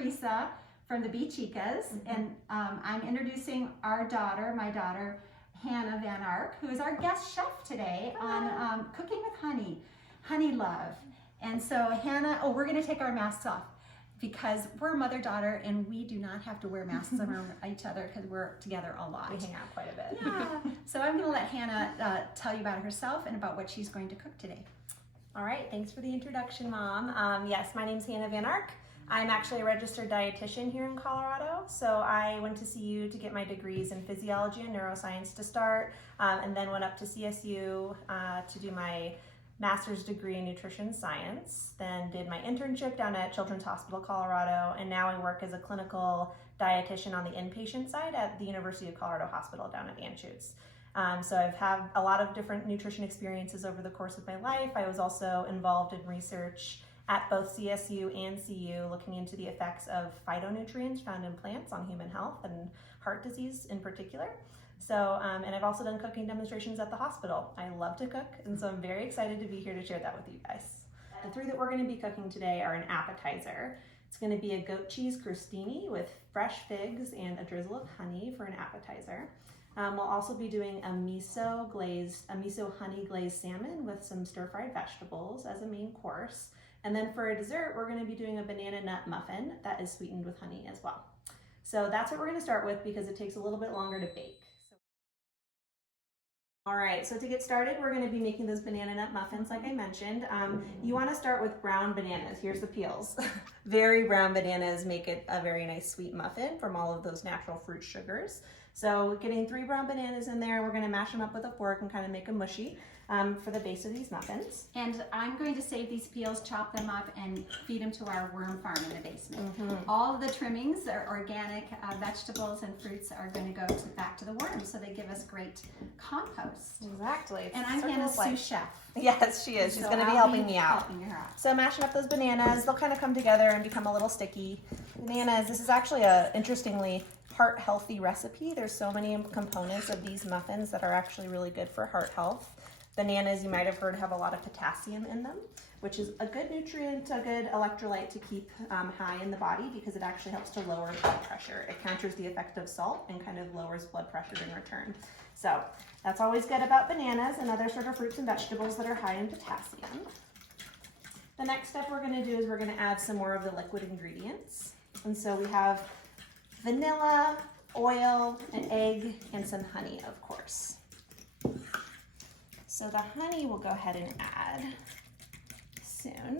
Teresa from the BeeChicas, and I'm introducing my daughter, Hannah Van Ark, who is our guest chef today on Cooking with Honey Love. And so Hannah, we're gonna take our masks off because we're mother-daughter and we do not have to wear masks around each other because we're together a lot. We hang out quite a bit. Yeah. So I'm gonna let Hannah tell you about herself and about what she's going to cook today. All right, thanks for the introduction, Mom. Yes, my name's Hannah Van Ark. I'm actually a registered dietitian here in Colorado. So I went to CU to get my degrees in physiology and neuroscience to start, and then went up to CSU to do my master's degree in nutrition science, then did my internship down at Children's Hospital Colorado, and now I work as a clinical dietitian on the inpatient side at the University of Colorado Hospital down at Anschutz. So I've had a lot of different nutrition experiences over the course of my life. I was also involved in research at both CSU and CU, looking into the effects of phytonutrients found in plants on human health and heart disease in particular. So, and I've also done cooking demonstrations at the hospital. I love to cook, and so I'm very excited to be here to share that with you guys. The three that we're going to be cooking today are an appetizer. It's going to be a goat cheese crostini with fresh figs and a drizzle of honey for an appetizer. We'll also be doing a miso honey glazed salmon with some stir-fried vegetables as a main course. And then for a dessert, we're going to be doing a banana nut muffin that is sweetened with honey as well. So that's what we're going to start with because it takes a little bit longer to bake. All right, so to get started, we're going to be making those banana nut muffins like I mentioned. You want to start with brown bananas. Here's the peels. Very brown bananas make it a very nice sweet muffin from all of those natural fruit sugars. So getting 3 brown bananas in there, we're going to mash them up with a fork and kind of make them mushy for the base of these muffins. And I'm going to save these peels, chop them up, and feed them to our worm farm in the basement. All of the trimmings, or organic vegetables and fruits, are going to go back to the worms, so they give us great compost. Exactly. And I'm Hannah's sous chef. Yes, she is. She's going to be helping me out. So mashing up those bananas, they'll kind of come together and become a little sticky. Bananas, this is actually a interestingly heart healthy recipe. There's so many components of these muffins that are actually really good for heart health. Bananas, you might have heard, have a lot of potassium in them, which is a good nutrient, a good electrolyte to keep high in the body because it actually helps to lower blood pressure. It counters the effect of salt and kind of lowers blood pressure in return. So that's always good about bananas and other sort of fruits and vegetables that are high in potassium. The next step we're going to do is we're going to add some more of the liquid ingredients. And so we have vanilla, oil, an egg, and some honey, of course. So the honey we'll go ahead and add soon.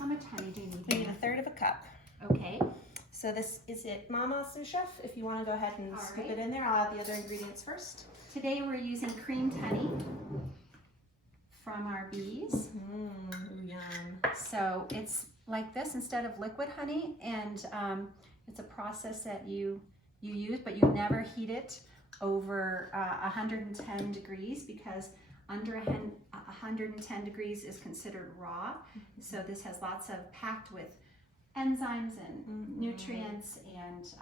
How much honey do you need? We need 1/3 cup. Okay. So this is it, Mama Sous Chef. If you want to go ahead and scoop it in there, I'll add the other ingredients first. Today we're using creamed honey from our bees. Yum. So it's like this instead of liquid honey, and it's a process that you use, but you never heat it over 110 degrees because under 110 degrees is considered raw. So this has lots of packed with enzymes and nutrients and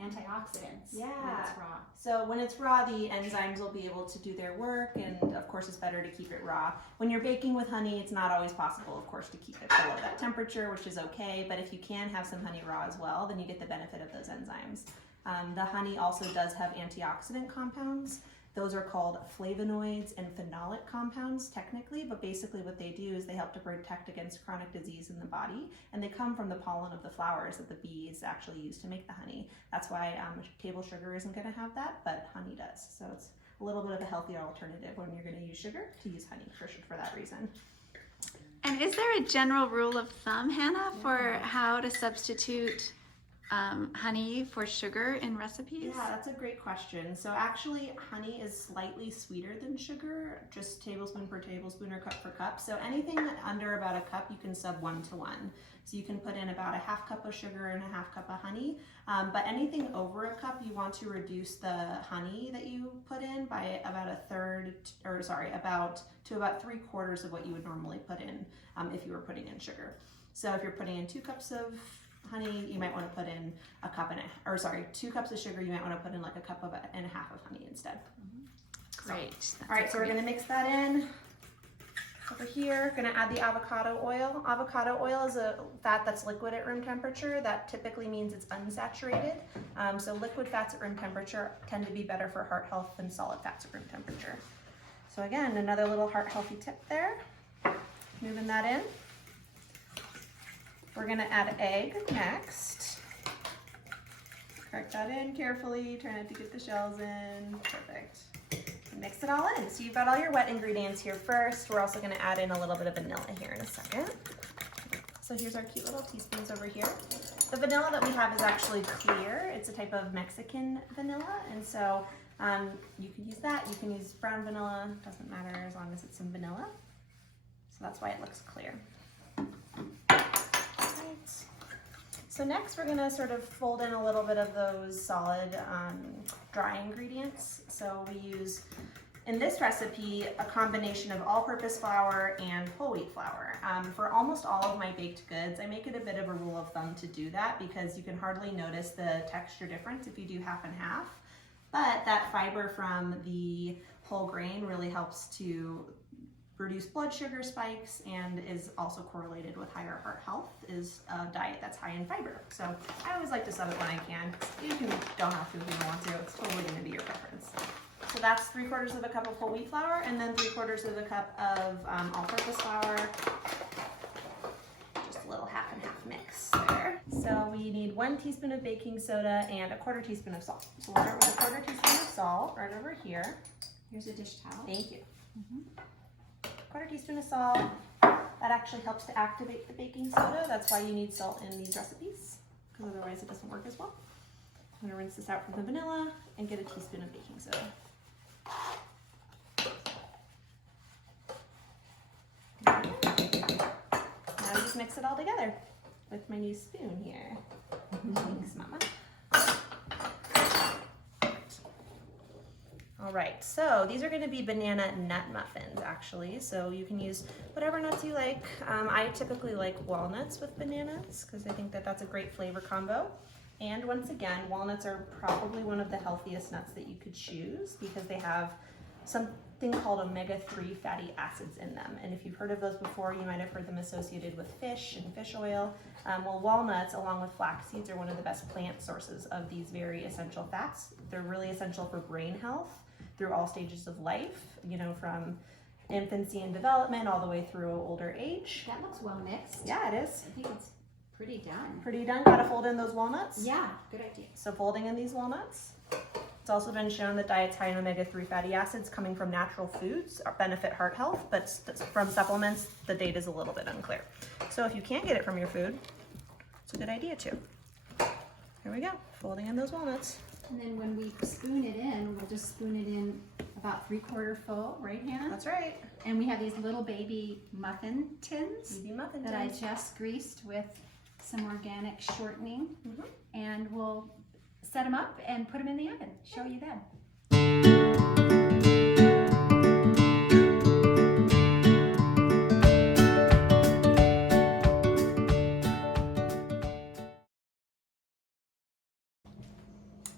antioxidants. Yeah. When it's raw. So when it's raw, the enzymes will be able to do their work, and of course it's better to keep it raw. When you're baking with honey, it's not always possible, of course, to keep it below that temperature, which is okay, but if you can have some honey raw as well, then you get the benefit of those enzymes. The honey also does have antioxidant compounds. Those are called flavonoids and phenolic compounds technically, but basically what they do is they help to protect against chronic disease in the body, and they come from the pollen of the flowers that the bees actually use to make the honey. That's why table sugar isn't going to have that, but honey does. So it's a little bit of a healthier alternative when you're going to use sugar, to use honey for that reason. And is there a general rule of thumb, Hannah, for how to substitute honey for sugar in recipes? Yeah, that's a great question. So actually, honey is slightly sweeter than sugar, just tablespoon per tablespoon or cup per cup. So anything under about a cup, you can sub 1 to 1. So you can put in about a 1/2 cup of sugar and a 1/2 cup of honey. But anything over a cup, you want to reduce the honey that you put in by about about 3/4 of what you would normally put in if you were putting in sugar. So if you're putting in 2 cups of honey, you might want to put in 2 cups of sugar, you might want to put in like 1.5 cups of honey instead. Great. All right, so we're going to mix that in. Over here, gonna add the avocado oil. Avocado oil is a fat that's liquid at room temperature. That typically means it's unsaturated. So liquid fats at room temperature tend to be better for heart health than solid fats at room temperature. So again, another little heart healthy tip there. Moving that in. We're gonna add egg next. Crack that in carefully, try not to get the shells in. Perfect. Mix it all in. So you've got all your wet ingredients here first. We're also gonna add in a little bit of vanilla here in a second. So here's our cute little teaspoons over here. The vanilla that we have is actually clear. It's a type of Mexican vanilla, and so you can use that. You can use brown vanilla, doesn't matter as long as it's some vanilla. So that's why it looks clear. Right. So next we're gonna sort of fold in a little bit of those solid dry ingredients. So we use, in this recipe, a combination of all-purpose flour and whole wheat flour. For almost all of my baked goods, I make it a bit of a rule of thumb to do that because you can hardly notice the texture difference if you do half and half. But that fiber from the whole grain really helps to reduce blood sugar spikes and is also correlated with higher heart health, is a diet that's high in fiber. So I always like to sub it when I can. Don't have to if you don't want to. It's totally going to be your preference. So that's 3/4 of a cup of whole wheat flour and then 3/4 of a cup of all-purpose flour. Just a little half and half mix there. So we need 1 teaspoon of baking soda and a 1/4 teaspoon of salt. So we'll start with a 1/4 teaspoon of salt right over here. Here's a dish towel. Thank you. 1/4 teaspoon of salt. That actually helps to activate the baking soda. That's why you need salt in these recipes, because otherwise it doesn't work as well. I'm gonna rinse this out from the vanilla and get a teaspoon of baking soda. Now just mix it all together with my new spoon here. Thanks, Mama. All right, so these are gonna be banana nut muffins, actually. So you can use whatever nuts you like. I typically like walnuts with bananas because I think that that's a great flavor combo. And once again, walnuts are probably one of the healthiest nuts that you could choose because they have something called omega-3 fatty acids in them. And if you've heard of those before, you might have heard them associated with fish and fish oil. Well, walnuts, along with flax seeds, are one of the best plant sources of these very essential fats. They're really essential for brain health through all stages of life, you know, from infancy and development all the way through older age. That looks well mixed. Yeah, it is. I think it's pretty done. Pretty done. Gotta fold in those walnuts. Yeah, good idea. So folding in these walnuts. It's also been shown that diets high in omega-3 fatty acids coming from natural foods benefit heart health, but from supplements, the data is a little bit unclear. So if you can't get it from your food, it's a good idea too. Here we go, folding in those walnuts. And then when we spoon it in, we'll just spoon it in about 3/4 full, right, Hannah? That's right. And we have these little baby muffin tins Baby muffin that tins. I just greased with some organic shortening. Mhm. And we'll set them up and put them in the oven. Show you then.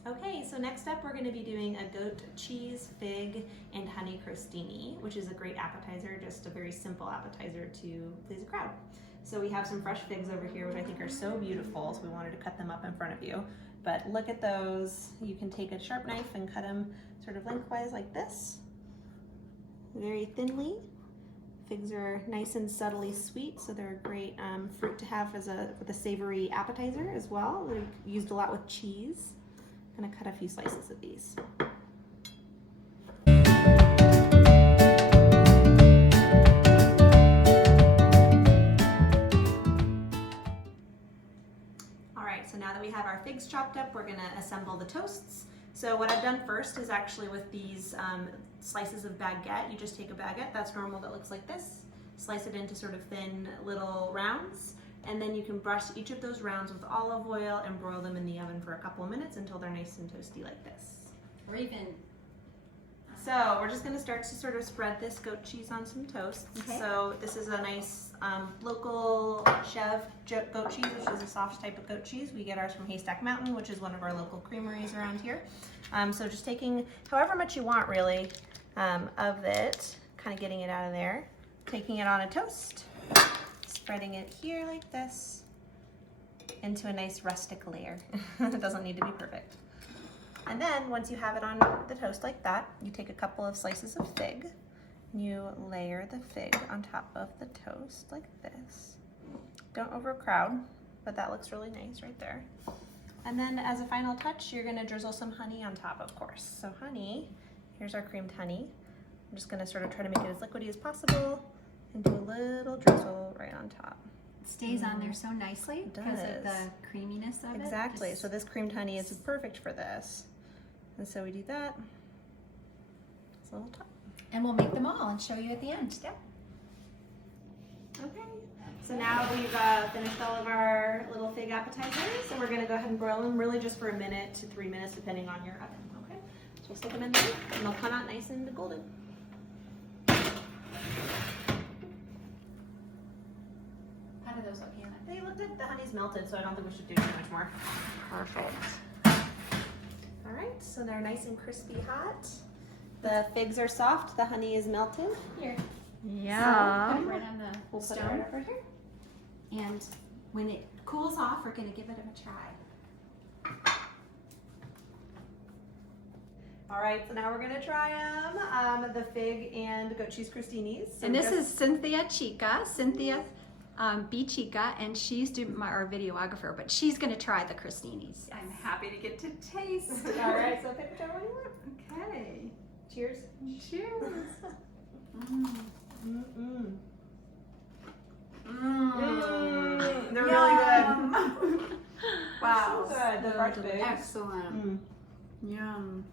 Okay, so next up we're going to be doing a goat cheese, fig, and honey crostini, which is a great appetizer, just a very simple appetizer to please a crowd. So we have some fresh figs over here, which I think are so beautiful, so we wanted to cut them up in front of you. But look at those. You can take a sharp knife and cut them sort of lengthwise like this, very thinly. Figs are nice and subtly sweet, so they're a great fruit to have as with a savory appetizer as well. They're used a lot with cheese. I'm gonna cut a few slices of these. All right, so now that we have our figs chopped up, we're gonna assemble the toasts. So what I've done first is actually with these slices of baguette, you just take a baguette that's normal that looks like this, slice it into sort of thin little rounds, and then you can brush each of those rounds with olive oil and broil them in the oven for a couple of minutes until they're nice and toasty like this. Or even. So we're just gonna start to sort of spread this goat cheese on some toast. Okay. So this is a nice local Chev goat cheese, which is a soft type of goat cheese. We get ours from Haystack Mountain, which is one of our local creameries around here. So just taking however much you want really of it, kind of getting it out of there. taking it on a toast, spreading it here like this into a nice rustic layer. It doesn't need to be perfect. And then once you have it on the toast like that, you take a couple of slices of fig and you layer the fig on top of the toast like this. Don't overcrowd, but that looks really nice right there. And then as a final touch, you're gonna drizzle some honey on top, of course. So honey, here's our creamed honey. I'm just gonna sort of try to make it as liquidy as possible and do a little drizzle right on top. It stays on there so nicely because of the creaminess of it. Exactly, so this creamed honey is perfect for this. And so we do that. It's a little top. And we'll make them all and show you at the end. Yep. Okay, so now we've finished all of our little fig appetizers, and we're gonna go ahead and broil them really just for 1 minute to 3 minutes, depending on your oven, okay? So we'll stick them in there, and they'll come out nice and golden. How do those look, Hannah? They look good, the honey's melted, so I don't think we should do too much more. Perfect. All right, so they're nice and crispy hot. The figs are soft, the honey is melted. Here. Yeah. So, put it right on the We'll put it stone. right over here. And when it cools off, we're going to give it a try. All right, so now we're gonna try them, the fig and goat cheese crostinis. So And this is Cynthia BeeChicas, and she's our videographer, but she's going to try the crostinis. I'm happy to get to taste. all right, so pick whichever one you want. Okay. Cheers. Cheers. They're really good. Wow. So good. The fresh figs. Excellent. Yum.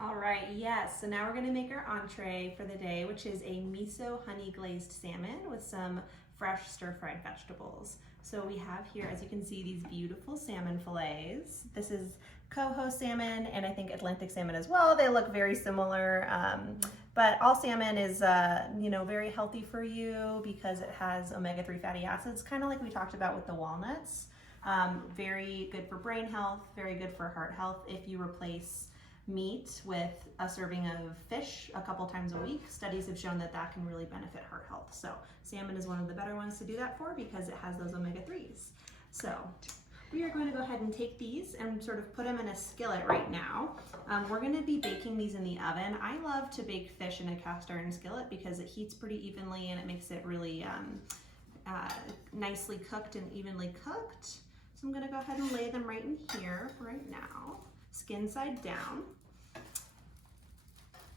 All right, yes, so now we're gonna make our entree for the day, which is a miso honey glazed salmon with some fresh stir-fried vegetables. So we have here, as you can see, these beautiful salmon fillets. This is coho salmon and I think Atlantic salmon as well. They look very similar, but all salmon is very healthy for you because it has omega-3 fatty acids, kind of like we talked about with the walnuts. Very good for brain health, very good for heart health if you replace meat with a serving of fish a couple times a week. Studies have shown that that can really benefit heart health. So salmon is one of the better ones to do that for because it has those omega-3s. So we are going to go ahead and take these and sort of put them in a skillet right now. We're going to be baking these in the oven. I love to bake fish in a cast iron skillet because it heats pretty evenly and it makes it really nicely cooked and evenly cooked. So I'm going to go ahead and lay them right in here right now. Skin side down.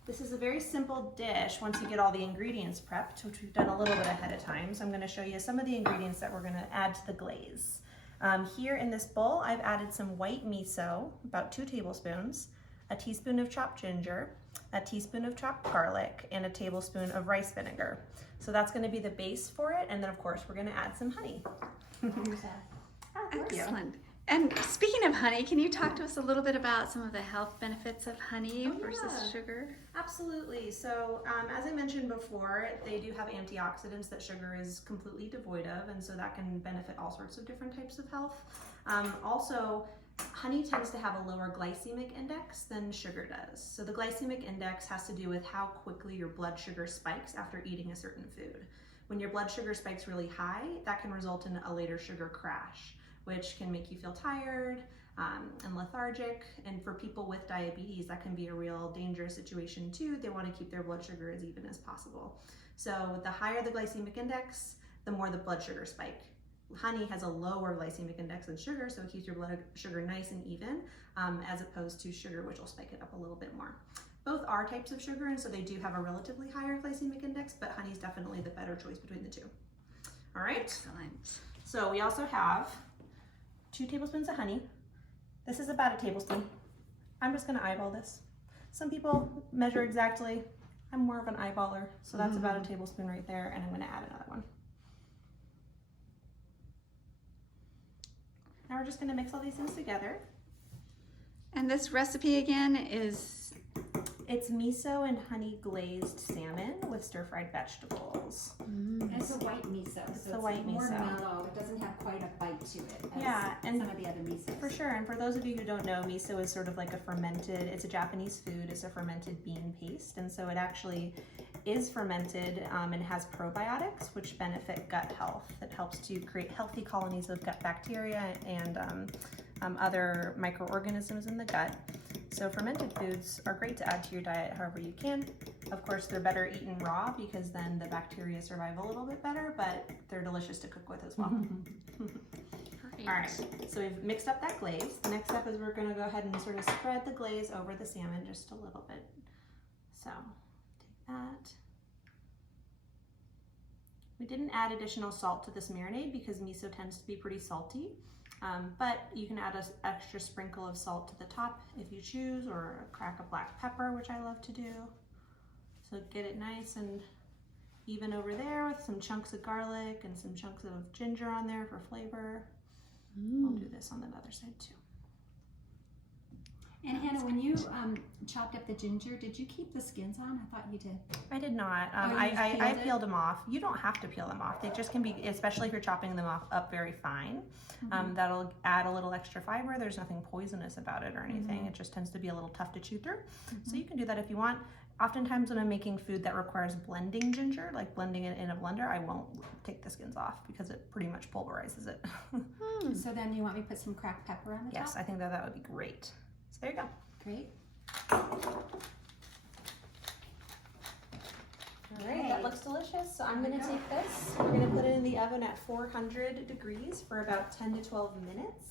This is a very simple dish once you get all the ingredients prepped, which we've done a little bit ahead of time. So I'm going to show you some of the ingredients that we're going to add to the glaze. Here in this bowl, I've added some white miso, about 2 tablespoons, a teaspoon of chopped ginger, a teaspoon of chopped garlic, and a tablespoon of rice vinegar. So that's going to be the base for it. And then of course, we're going to add some honey. Excellent. And speaking of honey, can you talk to us a little bit about some of the health benefits of honey versus sugar? Absolutely. So as I mentioned before, they do have antioxidants that sugar is completely devoid of, and so that can benefit all sorts of different types of health. Also, honey tends to have a lower glycemic index than sugar does. So the glycemic index has to do with how quickly your blood sugar spikes after eating a certain food. When your blood sugar spikes really high, that can result in a later sugar crash, which can make you feel tired and lethargic. And for people with diabetes, that can be a real dangerous situation too. They want to keep their blood sugar as even as possible. So the higher the glycemic index, the more the blood sugar spike. Honey has a lower glycemic index than sugar, so it keeps your blood sugar nice and even, as opposed to sugar, which will spike it up a little bit more. Both are types of sugar, and so they do have a relatively higher glycemic index, but honey is definitely the better choice between the two. All right. Excellent. So we also have 2 tablespoons of honey. This is about a tablespoon. I'm just gonna eyeball this. Some people measure exactly. I'm more of an eyeballer, so that's about a tablespoon right there, and I'm gonna add another one. Now we're just gonna mix all these things together. And this recipe again is It's miso and honey glazed salmon with stir-fried vegetables. It's a white miso, so a white more miso. mellow. It doesn't have quite a bite to it as Yeah, and some of the other misos. For sure, and for those of you who don't know, miso is sort of like it's a Japanese food. It's a fermented bean paste, and so it actually is fermented and has probiotics, which benefit gut health. It helps to create healthy colonies of gut bacteria and other microorganisms in the gut. So fermented foods are great to add to your diet however you can. Of course, they're better eaten raw because then the bacteria survive a little bit better, but they're delicious to cook with as well. All right, so we've mixed up that glaze. The next step is we're gonna go ahead and sort of spread the glaze over the salmon just a little bit. So take that. We didn't add additional salt to this marinade because miso tends to be pretty salty. But you can add an extra sprinkle of salt to the top if you choose, or a crack of black pepper, which I love to do. So get it nice and even over there with some chunks of garlic and some chunks of ginger on there for flavor. I'll do this on the other side too. And Hannah, when you chopped up the ginger, did you keep the skins on? I thought you did. I did not. Oh, you just I peeled peeled them off. You don't have to peel them off. They just can be, especially if you're chopping them up very fine. That'll add a little extra fiber. There's nothing poisonous about it or anything. It just tends to be a little tough to chew through. So you can do that if you want. Oftentimes when I'm making food that requires blending ginger, like blending it in a blender, I won't take the skins off because it pretty much pulverizes it. So then you want me to put some cracked pepper on the top? Yes, I think that would be great. So there you go. Great. All right, that looks delicious. So I'm gonna take this, we're gonna put it in the oven at 400 degrees for about 10 to 12 minutes.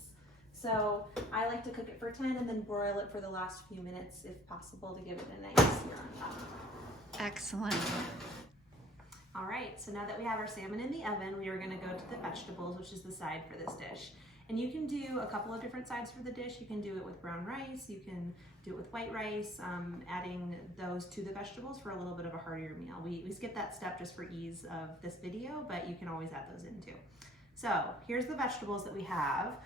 So I like to cook it for 10 and then broil it for the last few minutes if possible to give it a nice sear on top. Excellent. All right, so now that we have our salmon in the oven, we are gonna go to the vegetables, which is the side for this dish. And you can do a couple of different sides for the dish. You can do it with brown rice, you can do it with white rice, adding those to the vegetables for a little bit of a heartier meal. We skip that step just for ease of this video, but you can always add those in too. So here's the vegetables that we have.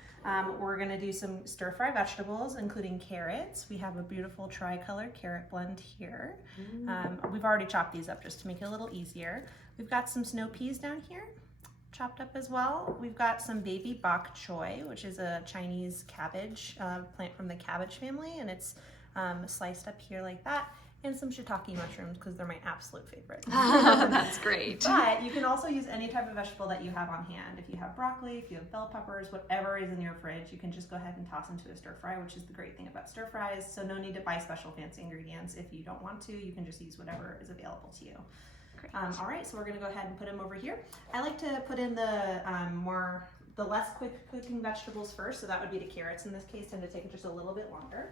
We're gonna do some stir-fry vegetables, including carrots. We have a beautiful tricolor carrot blend here. We've already chopped these up just to make it a little easier. We've got some snow peas down here, chopped up as well. We've got some baby bok choy, which is a Chinese cabbage plant from the cabbage family, and it's sliced up here like that. And some shiitake mushrooms because they're my absolute favorite. That's great. But you can also use any type of vegetable that you have on hand. If you have broccoli, if you have bell peppers, whatever is in your fridge, you can just go ahead and toss into a stir fry, which is the great thing about stir fries. So no need to buy special fancy ingredients. If you don't want to, you can just use whatever is available to you. All right, so we're gonna go ahead and put them over here. I like to put in the less quick cooking vegetables first, so that would be the carrots in this case, tend to take just a little bit longer.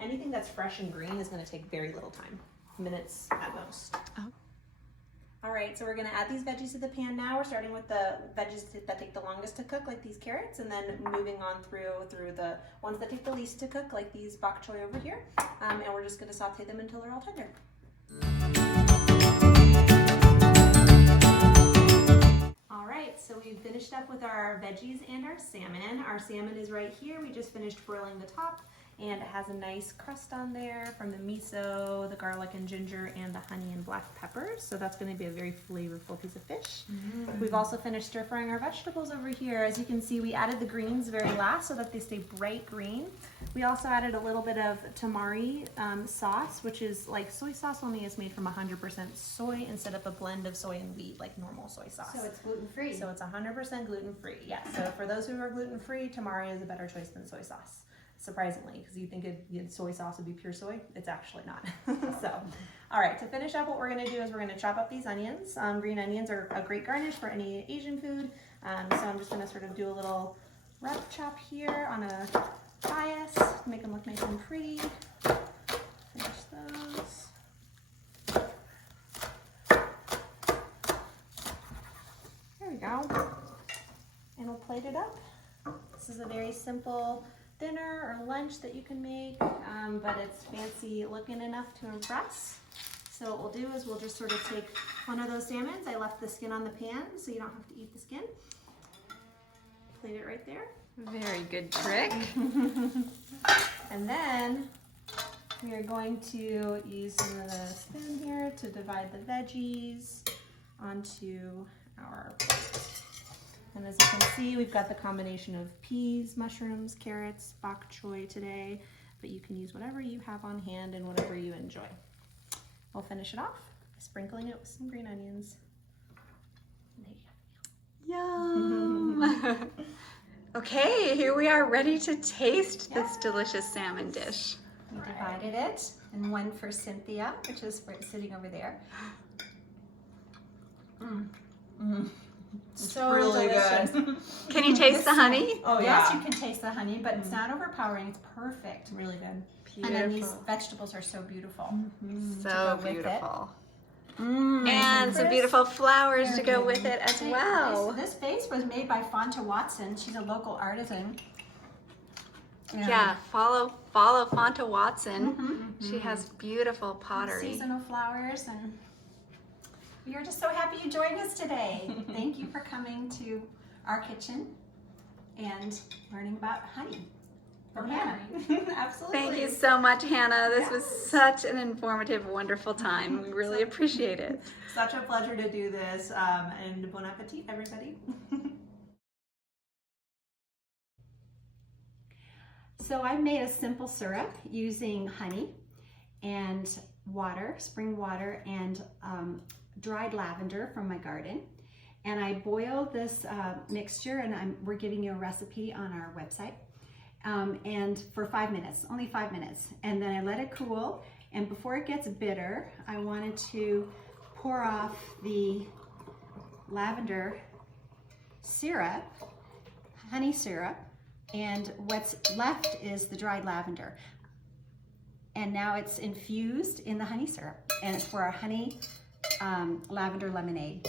Anything that's fresh and green is gonna take very little time, minutes at most. Oh. All right, so we're gonna add these veggies to the pan now. We're starting with the veggies that take the longest to cook, like these carrots, and then moving on through the ones that take the least to cook, like these bok choy over here. And we're just gonna saute them until they're all tender. All right, so we've finished up with our veggies and our salmon. Our salmon is right here. We just finished broiling the top, and it has a nice crust on there from the miso, the garlic and ginger, and the honey and black peppers. So that's going to be a very flavorful piece of fish. We've also finished stir frying our vegetables over here. As you can see, we added the greens very last so that they stay bright green. We also added a little bit of tamari sauce, which is like soy sauce, only it's made from 100% soy instead of a blend of soy and wheat like normal soy sauce. So it's gluten-free. So it's 100% gluten-free, yes. So for those who are gluten-free, tamari is a better choice than soy sauce. Surprisingly, because you think soy sauce would be pure soy. It's actually not. So, all right, to finish up, what we're gonna do is we're gonna chop up these onions. Green onions are a great garnish for any Asian food. So I'm just gonna sort of do a little rough chop here on a bias, make them look nice and pretty. Finish those. There we go. And we'll plate it up. This is a very simple dinner or lunch that you can make, but it's fancy looking enough to impress. So what we'll do is we'll just sort of take one of those salmons. I left the skin on the pan, so you don't have to eat the skin. Plate it right there. Very good trick. And then we are going to use some of the spoon here to divide the veggies onto our plate. And as you can see, we've got the combination of peas, mushrooms, carrots, bok choy today, but you can use whatever you have on hand and whatever you enjoy. We'll finish it off by sprinkling it with some green onions. There you Yum! Okay, here we are ready to taste this delicious salmon dish. We divided it, and one for Cynthia, which is where it's sitting over there. So really delicious. good. Can you taste the honey? Oh Yes, yeah. you can taste the honey, but it's not overpowering. It's perfect. Really good. And then these vegetables are so beautiful. So go with it. beautiful. Mm, And some crisp. beautiful flowers to go with it as well. This vase was made by Fonta Watson. She's a local artisan. Yeah, follow Fonta Watson. Mhm. She has beautiful pottery. Seasonal flowers, and we are just so happy you joined us today. Thank you for coming to our kitchen and learning about honey from Hannah. Absolutely. Thank you so much, Hannah. This was such an informative, wonderful time. We really appreciate it. Such a pleasure to do this, and bon appetit, everybody. So I made a simple syrup using honey and water, spring water, and dried lavender from my garden. And I boiled this mixture, and we're giving you a recipe on our website. And for 5 minutes, only 5 minutes. And then I let it cool. And before it gets bitter, I wanted to pour off the lavender syrup, honey syrup, and what's left is the dried lavender. And now it's infused in the honey syrup, and it's for our honey lavender lemonade.